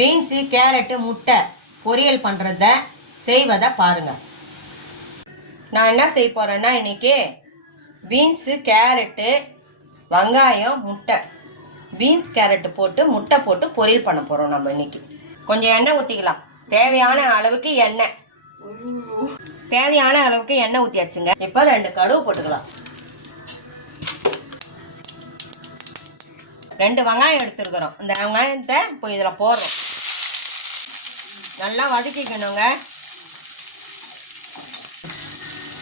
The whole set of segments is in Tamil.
பீன்ஸு கேரட்டு முட்டை பொரியல் பண்ணுறத செய்வதை பாருங்கள். நான் என்ன செய்ய போகிறேன்னா இன்றைக்கி பீன்ஸு கேரட்டு வெங்காயம் முட்டை பீன்ஸ் கேரட்டு போட்டு முட்டை போட்டு பொரியல் பண்ண போகிறோம். நம்ம இன்றைக்கி கொஞ்சம் எண்ணெய் ஊற்றிக்கலாம். தேவையான அளவுக்கு எண்ணெய் ஊற்றியாச்சுங்க. இப்போ 2 கடுகு போட்டுக்கலாம். 2 வெங்காயம் எடுத்துருக்குறோம். இந்த வெங்காயத்தை இப்போ இதில் போடுறோம். நல்லா வதக்கிக்கணுங்க.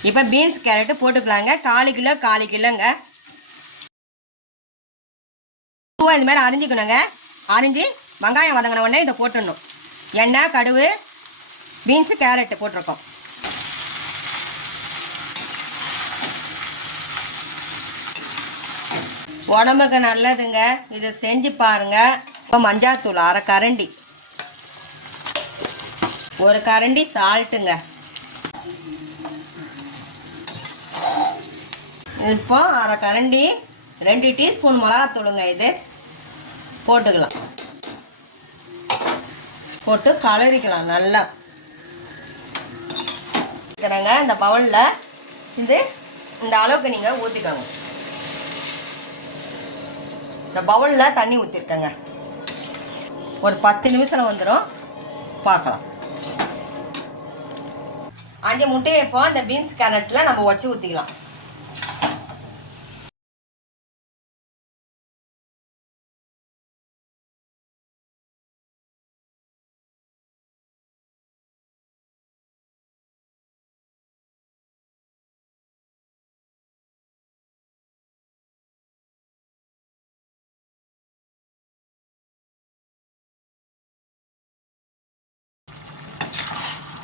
இப்போ பீன்ஸ் கேரட்டு போட்டுக்கலாங்க. 4 கிலோங்க. இது மாதிரி அரிஞ்சிக்கணுங்க. அரிஞ்சு வெங்காயம் வதங்கின உடனே இதை போட்டுடணும். எண்ணெய் கடுகு பீன்ஸு கேரட்டு போட்டிருக்கோம். உடம்புக்கு நல்லதுங்க. இதை செஞ்சு பாருங்க. இப்போ மஞ்சாத்தூள் 1/2 கரண்டி, 1 கரண்டி சால்ட்டுங்க. இப்போ 1/2 கரண்டி 2 டீஸ்பூன் மிளகாத்தூளுங்க. இது போட்டுக்கலாம். போட்டு கலரிக்கலாம் நல்லா. இந்த பவுலில் இந்த அளவுக்கு நீங்கள் ஊற்றிக்கோங்க. இந்த பவுலில் தண்ணி ஊற்றிருக்கேங்க. ஒரு 10 நிமிஷம் வந்துடும். பார்க்கலாம். 5 முட்டையை இப்போ இந்த பீன்ஸ் கேரட்டில் நம்ம வச்சு ஊற்றிக்கலாம்.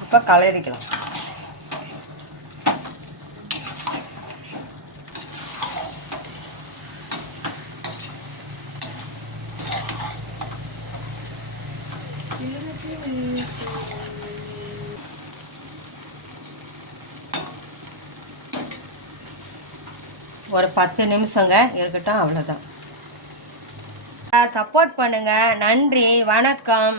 இப்போ கலரிக்கலாம். ஒரு 10 நிமிஷங்க இருக்கட்டும். அவ்வளோதான். சப்போர்ட் பண்ணுங்கள். நன்றி, வணக்கம்.